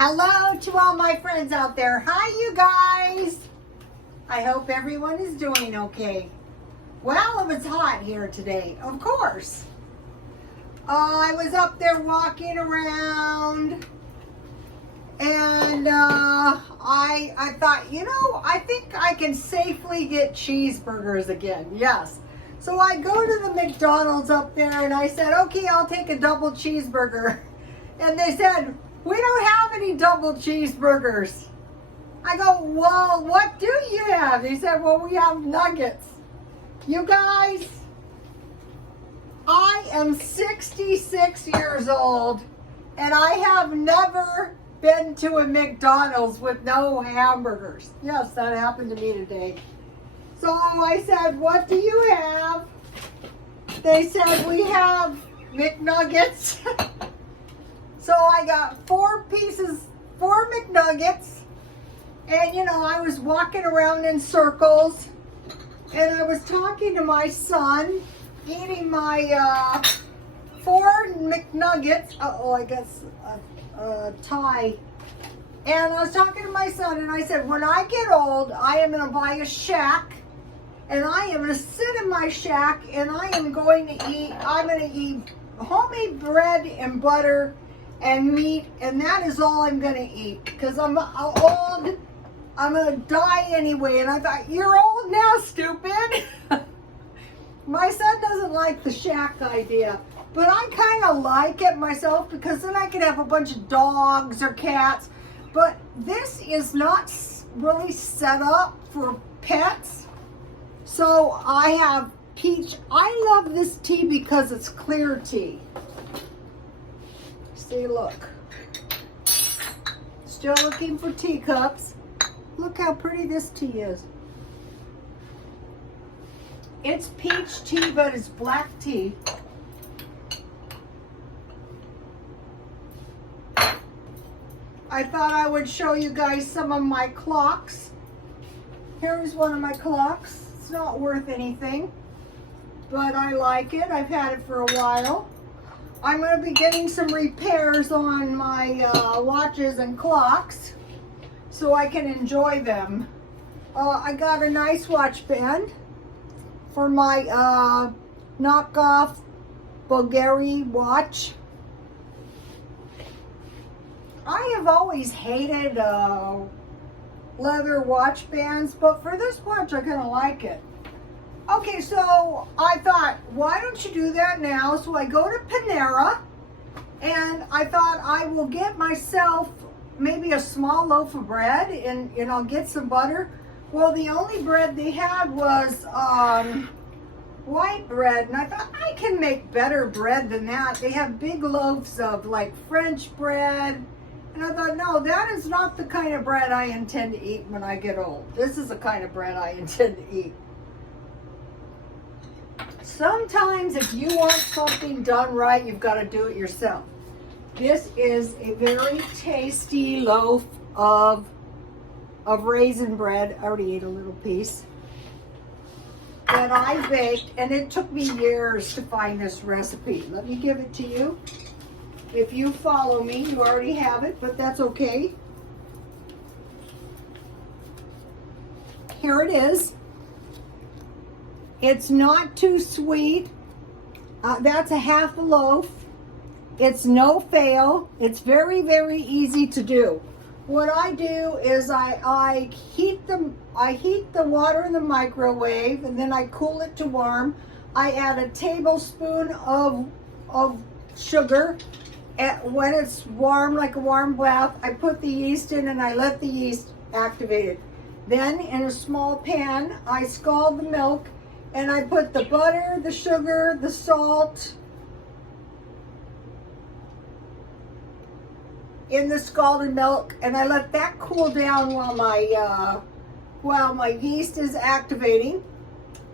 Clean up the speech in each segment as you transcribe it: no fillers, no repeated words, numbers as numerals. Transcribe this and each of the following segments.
Hello to all my friends out there. Hi, you guys. I hope everyone is doing okay. Well, it was hot here today, of course. I was up there walking around and I thought, I think I can safely get cheeseburgers again. Yes. So I go to the McDonald's up there and I said, okay, I'll take a double cheeseburger. And they said, we don't have any double cheeseburgers. I go, well, what do you have? They said, well, we have nuggets. You guys, I am 66 years old and I have never been to a McDonald's with no hamburgers. Yes, that happened to me today. So I said, what do you have? They said, we have McNuggets. So I got 4 McNuggets. And I was walking around in circles. And I was talking to my son, eating my 4 McNuggets. I guess a tie. And I was talking to my son and I said, when I get old, I am going to buy a shack. And I am going to sit in my shack and I'm going to eat homemade bread and butter and meat. And that is all I'm going to eat. Because I'm old. I'm going to die anyway. And I thought, you're old now, stupid. My son doesn't like the shack idea. But I kind of like it myself because then I could have a bunch of dogs or cats. But this is not really set up for pets. So I have peach. I love this tea because it's clear tea. See, look. Still looking for teacups. Look how pretty this tea is. It's peach tea, but it's black tea. I thought I would show you guys some of my clocks. Here's one of my clocks. It's not worth anything, but I like it. I've had it for a while. I'm going to be getting some repairs on my watches and clocks so I can enjoy them. I got a nice watch band for my knockoff Bulgari watch. I have always hated leather watch bands, but for this watch I kind of like it. Okay, so I thought, why don't you do that now? So I go to Panera and I thought I will get myself maybe a small loaf of bread and I'll get some butter. Well, the only bread they had was white bread, and I thought I can make better bread than that. They have big loaves of like French bread. And I thought, no, that is not the kind of bread I intend to eat when I get old. This is the kind of bread I intend to eat. Sometimes if you want something done right, you've got to do it yourself. This is a very tasty loaf of raisin bread. I already ate a little piece. That I baked, and it took me years to find this recipe. Let me give it to you. If you follow me, you already have it, but that's okay. Here it is. It's not too sweet. That's a half a loaf. It's no fail. It's very, very easy to do. What I do is I heat the water in the microwave, and then I cool it to warm. I add a tablespoon of sugar. When it's warm, like a warm bath, I put the yeast in and I let the yeast activate it. Then in a small pan, I scald the milk and I put the butter, the sugar, the salt in the scalded milk, and I let that cool down while my yeast is activating.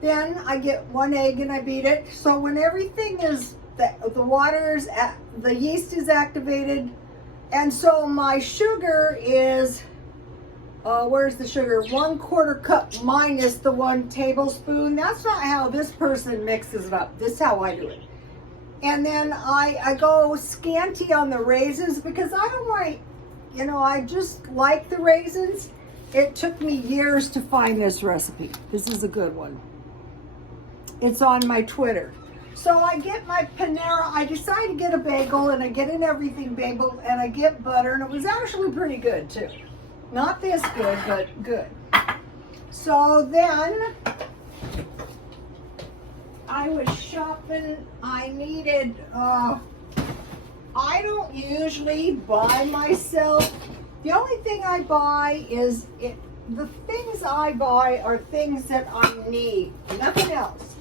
Then I get 1 egg and I beat it. So when everything is the yeast is activated, and so my sugar is where's the sugar? 1/4 cup minus the 1 tablespoon. That's not how this person mixes it up. This is how I do it. And then I go scanty on the raisins because I don't you know, I just like the raisins. It took me years to find this recipe. This is a good one. It's on my Twitter. So I get my Panera, I decide to get a bagel, and I get an everything bagel, and I get butter, and it was actually pretty good too. Not this good, but good. So then I was shopping. I needed, I don't usually buy myself. The only thing I buy is, the things I buy are things that I need, nothing else.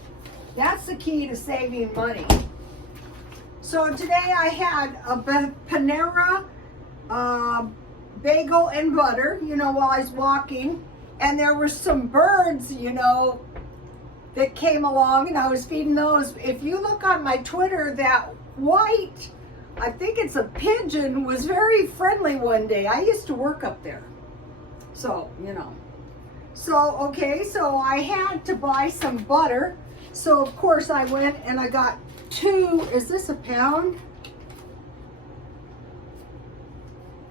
That's the key to saving money. So today I had a Panera bagel and butter, you know, while I was walking. And there were some birds, you know, that came along, and I was feeding those. If you look on my Twitter, that white, I think it's a pigeon, was very friendly one day. I used to work up there. So, you know. So, okay, so I had to buy some butter. So, of course, I went and I got 2, is this a pound?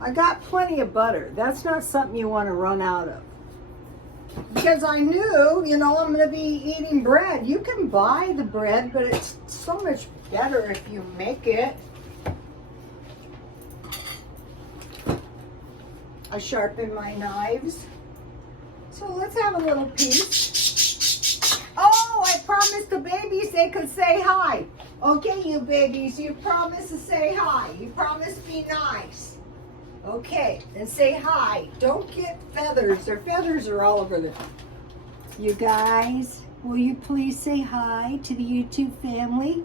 I got plenty of butter. That's not something you want to run out of. Because I knew, you know, I'm going to be eating bread. You can buy the bread, but it's so much better if you make it. I sharpen my knives. So let's have a little piece. Oh, I promised the babies they could say hi. Okay, you babies, you promised to say hi. You promised to be nice. Okay, and say hi. Don't get feathers. Their feathers are all over them. You guys, will you please say hi to the YouTube family?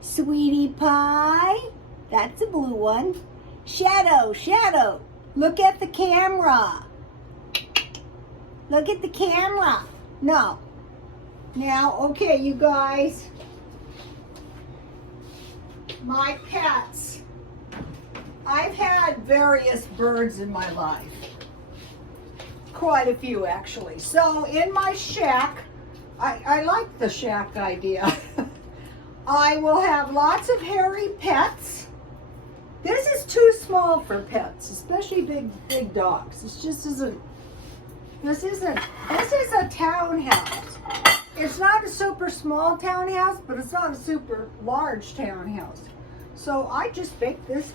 Sweetie Pie. That's a blue one. Shadow, Shadow. Look at the camera. Look at the camera. No. Now, okay, you guys. My pets. I've had various birds in my life. Quite a few, actually. So in my shack, I like the shack idea. I will have lots of hairy pets. This is too small for pets, especially big dogs. This just isn't, this is a townhouse. It's not a super small townhouse, but it's not a super large townhouse. So I just baked this.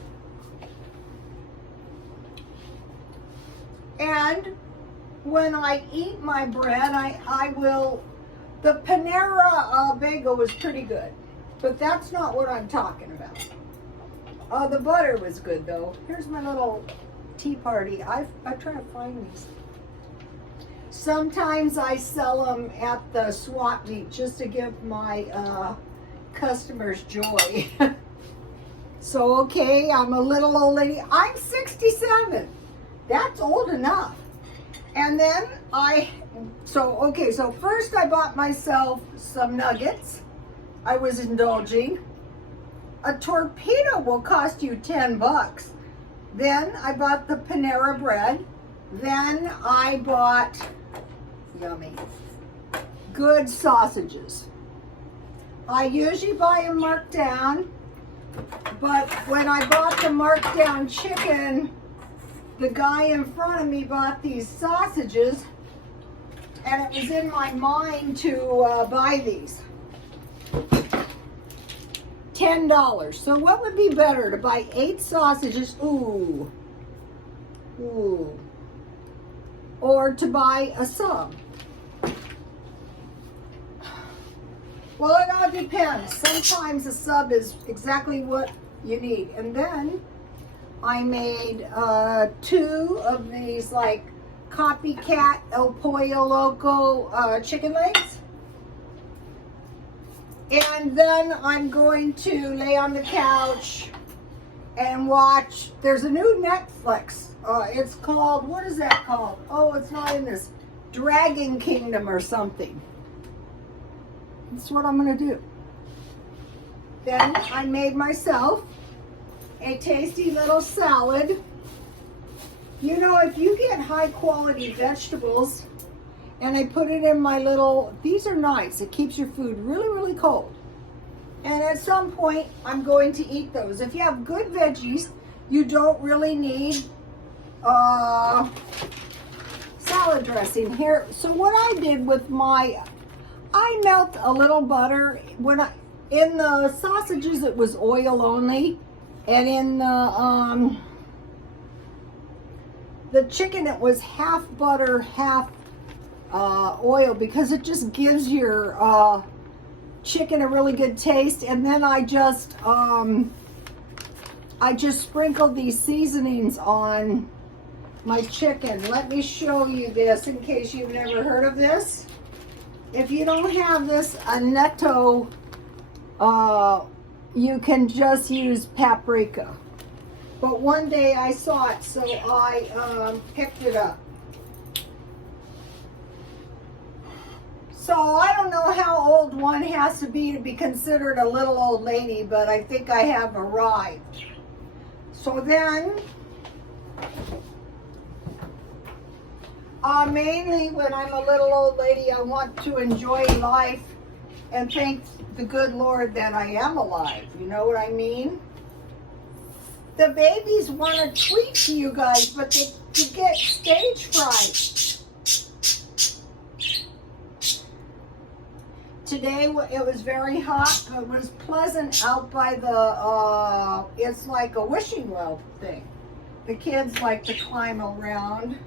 And when I eat my bread, I will, the Panera bagel was pretty good, but that's not what I'm talking about. The butter was good though. Here's my little tea party. I try to find these. Sometimes I sell them at the swap meet just to give my customers joy. So okay, I'm a little old lady. I'm 67. That's old enough. And then so first I bought myself some nuggets. I was indulging. A torpedo will cost you 10 bucks. Then I bought the Panera bread. Then I bought, yummy, good sausages. I usually buy them marked down, but when I bought the marked down chicken, the guy in front of me bought these sausages, and it was in my mind to buy these. $10. So what would be better, to buy 8 sausages, ooh, or to buy a sub? Well, it all depends. Sometimes a sub is exactly what you need. And then I made 2 of these like copycat El Pollo Loco chicken legs. And then I'm going to lay on the couch and watch, there's a new Netflix. It's called, what is that called? Oh, it's not in this, Dragon Kingdom or something. That's what I'm gonna do. Then I made myself a tasty little salad. You know, if you get high quality vegetables, and I put it in my little, these are nice. It keeps your food really, really cold. And at some point, I'm going to eat those. If you have good veggies, you don't really need salad dressing here. So what I did with I melt a little butter. In the sausages it was oil only, and in the chicken it was half butter, half oil, because it just gives your chicken a really good taste. And then I just sprinkled these seasonings on my chicken. Let me show you this in case you've never heard of this. If you don't have this annetto, you can just use paprika. But one day I saw it, so I picked it up. So I don't know how old one has to be considered a little old lady, but I think I have arrived. So then, mainly when I'm a little old lady, I want to enjoy life and thank the good Lord that I am alive. You know what I mean? The babies want to tweet to you guys, but they get stage fright. Today it was very hot. It was pleasant out by the, it's like a wishing well thing. The kids like to climb around.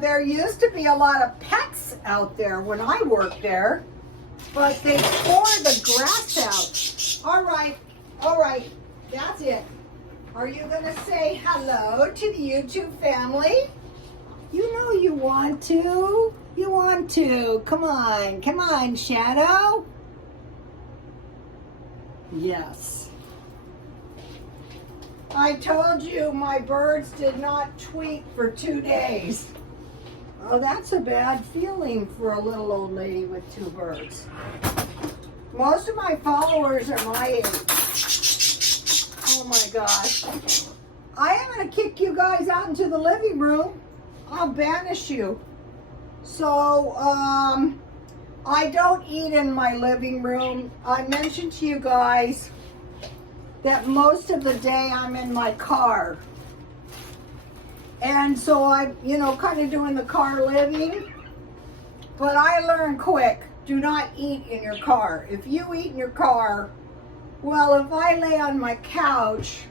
There used to be a lot of pets out there when I worked there, but they tore the grass out. All right, that's it. Are you gonna say hello to the YouTube family? You know you want to. You want to. Come on, Shadow. Yes. I told you my birds did not tweet for 2 days. Oh, that's a bad feeling for a little old lady with 2 birds. Most of my followers are my age. Oh my gosh. I am going to kick you guys out into the living room. I'll banish you. So, I don't eat in my living room. I mentioned to you guys that most of the day I'm in my car. And so I'm, kind of doing the car living. But I learned quick, do not eat in your car. If you eat in your car, well, if I lay on my couch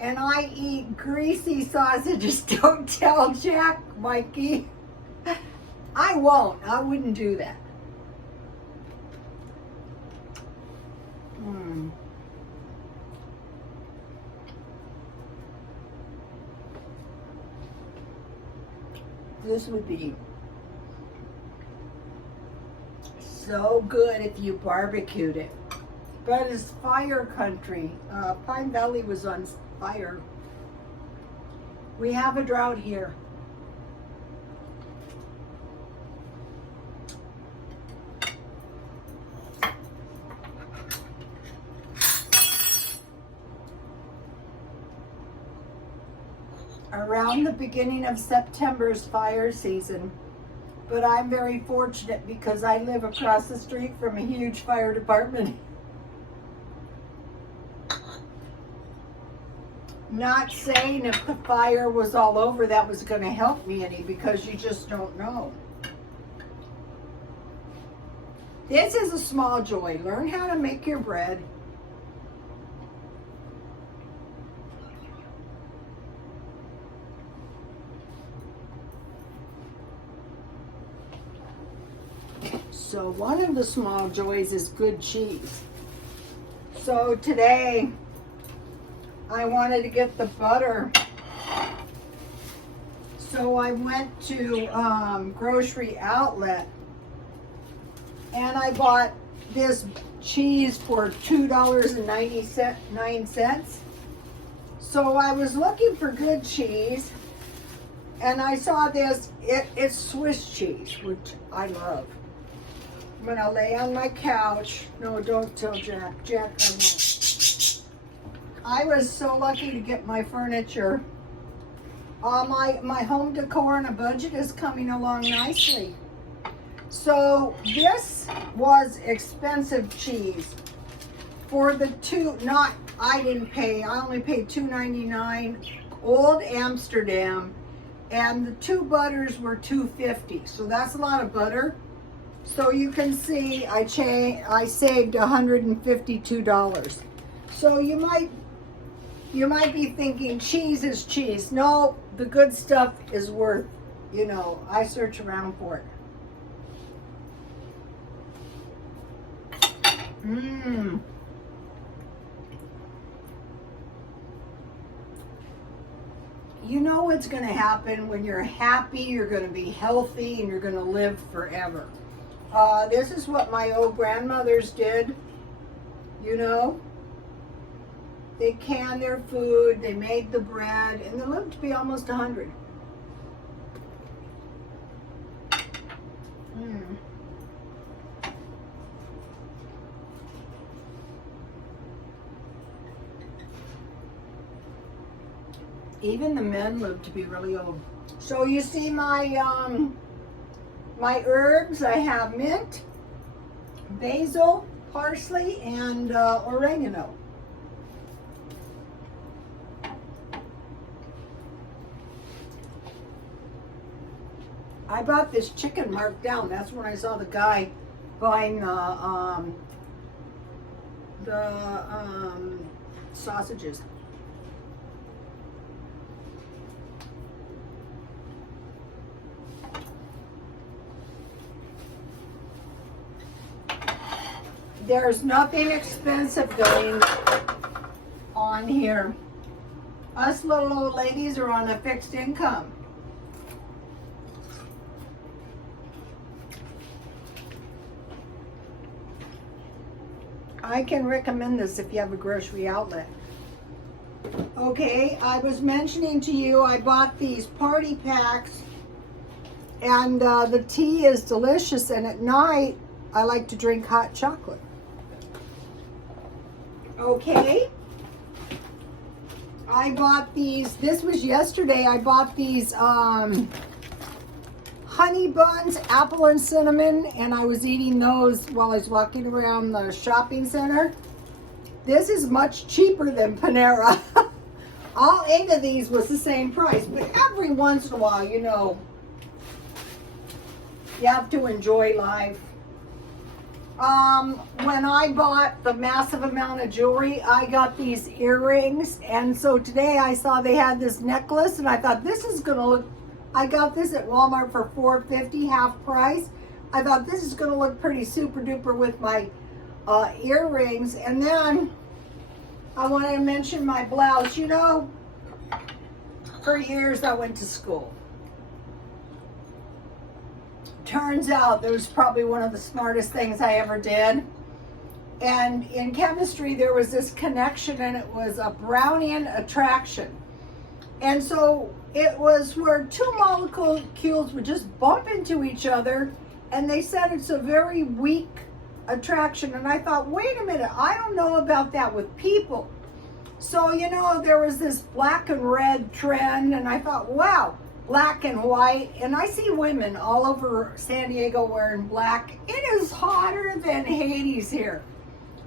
and I eat greasy sausages, don't tell Jack, Mikey. I won't. I wouldn't do that. This would be so good if you barbecued it. But it's fire country. Pine Valley was on fire. We have a drought here. Around the beginning of September's fire season. But I'm very fortunate because I live across the street from a huge fire department. Not saying if the fire was all over that was going to help me any, because you just don't know. This is a small joy. Learn how to make your bread. So one of the small joys is good cheese. So today I wanted to get the butter. So I went to Grocery Outlet and I bought this cheese for $2.99. So I was looking for good cheese and I saw this. It's Swiss cheese, which I love. I'm gonna lay on my couch. No, don't tell Jack. Jack, I won't. I was so lucky to get my furniture. My home decor on a budget is coming along nicely. So this was expensive cheese for the two, not I didn't pay. I only paid $2.99. Old Amsterdam, and the 2 butters were $2.50. So that's a lot of butter. So you can see I saved $152. So you might be thinking cheese is cheese. No, the good stuff is worth, I search around for it. Mmm. You know what's going to happen when you're happy, you're going to be healthy, and you're going to live forever. This is what my old grandmothers did, They canned their food, they made the bread, and they lived to be almost 100. Mm. Even the men live to be really old. So you see my my herbs. I have mint, basil, parsley, and oregano. I bought this chicken marked down. That's when I saw the guy buying the sausages. There's nothing expensive going on here. Us little old ladies are on a fixed income. I can recommend this if you have a grocery outlet. Okay, I was mentioning to you I bought these party packs, and the tea is delicious, and at night I like to drink hot chocolate. Okay, I bought these, this was yesterday, I bought these honey buns, apple and cinnamon, and I was eating those while I was walking around the shopping center. This is much cheaper than Panera. All 8 of these was the same price, but every once in a while, you have to enjoy life. When I bought the massive amount of jewelry, I got these earrings, and so today I saw they had this necklace, and I thought this is gonna look, I got this at Walmart for $4.50, half price. I thought this is gonna look pretty super duper with my earrings. And then I want to mention my blouse. For years I went to school. Turns out that was probably one of the smartest things I ever did. And in chemistry, there was this connection, and it was a Brownian attraction. And so it was where 2 molecules would just bump into each other, and they said it's a very weak attraction. And I thought, wait a minute, I don't know about that with people. So, there was this black and red trend, and I thought, wow, black and white. And I see women all over San Diego wearing black. It is hotter than Hades here.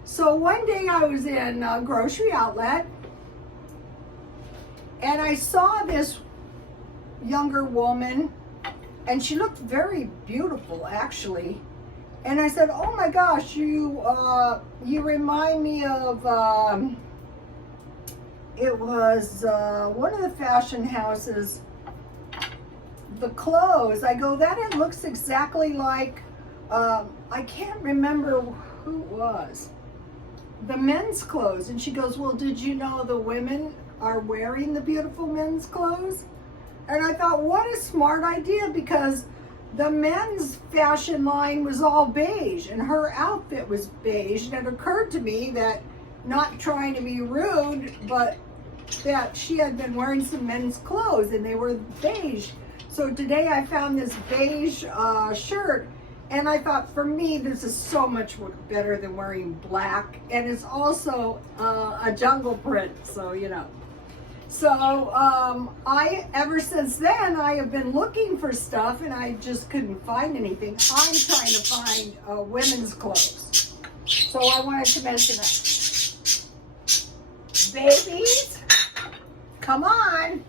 So one day I was in a grocery outlet, and I saw this younger woman, and she looked very beautiful, actually. And I said, oh my gosh, you remind me of, it was one of the fashion houses, the clothes. I go, that it looks exactly like, I can't remember who it was, the men's clothes. And she goes, well, did you know the women are wearing the beautiful men's clothes? And I thought, what a smart idea, because the men's fashion line was all beige, and her outfit was beige. And it occurred to me that, not trying to be rude, but that she had been wearing some men's clothes, and they were beige. So today I found this beige shirt, and I thought, for me, this is so much better than wearing black. And it's also a jungle print, so So ever since then, I have been looking for stuff, and I just couldn't find anything. I'm trying to find women's clothes. So I wanted to mention that. babies. Come on.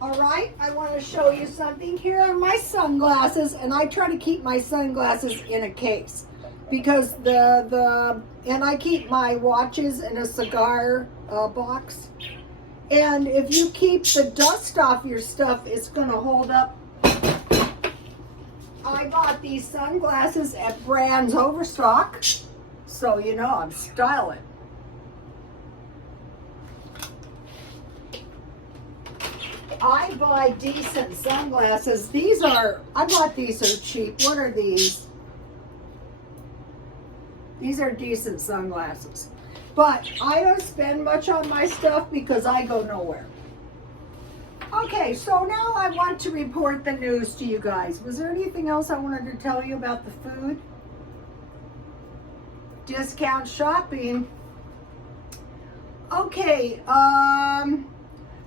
All right, I want to show you something. Here are my sunglasses, and I try to keep my sunglasses in a case because and I keep my watches in a cigar box. And if you keep the dust off your stuff, it's going to hold up. I bought these sunglasses at Brands Overstock, so you know I'm styling. I buy decent sunglasses. I bought these are cheap. What are these? These are decent sunglasses. But I don't spend much on my stuff because I go nowhere. Okay, so now I want to report the news to you guys. Was there anything else I wanted to tell you about the food? Discount shopping. Okay,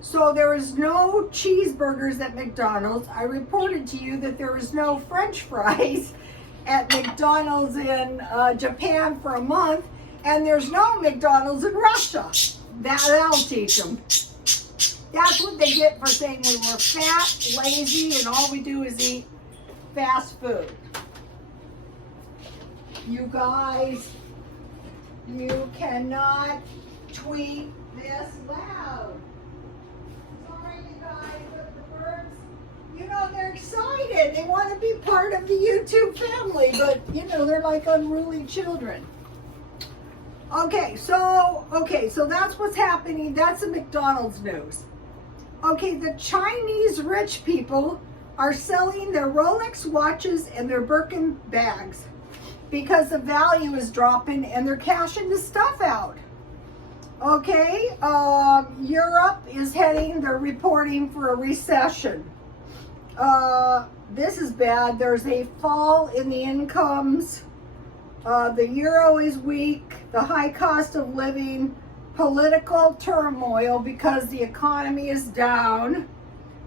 so there is no cheeseburgers at McDonald's. I reported to you that there is no French fries at McDonald's in Japan for a month, and there's no McDonald's in Russia. That'll teach them. That's what they get for saying we were fat, lazy, and all we do is eat fast food. You guys, you cannot tweet this loud. Sorry, you guys, but the birds, you know, they're excited. They want to be part of the YouTube family, but, you know, they're like unruly children. Okay, so that's what's happening. That's the McDonald's news. Okay, the Chinese rich people are selling their Rolex watches and their Birkin bags because the value is dropping and they're cashing the stuff out. Okay, Europe is they're reporting for a recession. This is bad. There's a fall in the incomes. The euro is weak. The high cost of living. Political turmoil because the economy is down.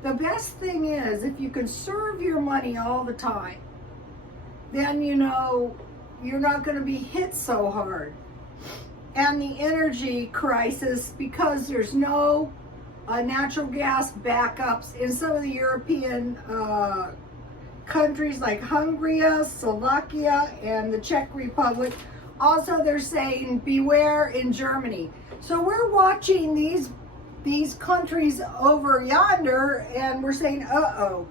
The best thing is if you conserve your money all the time, then you know you're not going to be hit so hard. And the energy crisis, because there's no natural gas backups in some of the European countries like Hungary, Slovakia, and the Czech Republic. Also, they're saying beware in Germany. So we're watching these countries over yonder, and we're saying, uh-oh.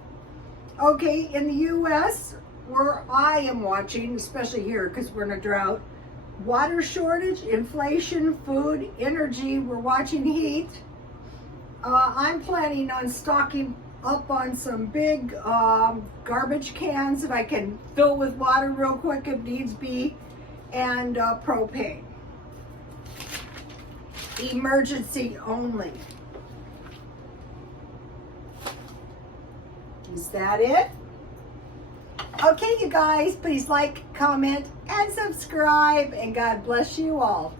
Okay, in the U.S., where I am watching, especially here because we're in a drought, water shortage, inflation, food, energy, we're watching heat. I'm planning on stocking up on some big garbage cans that I can fill with water real quick if needs be, and propane. Emergency only. Is that it? Okay, you guys, please like, comment, and subscribe, and God bless you all.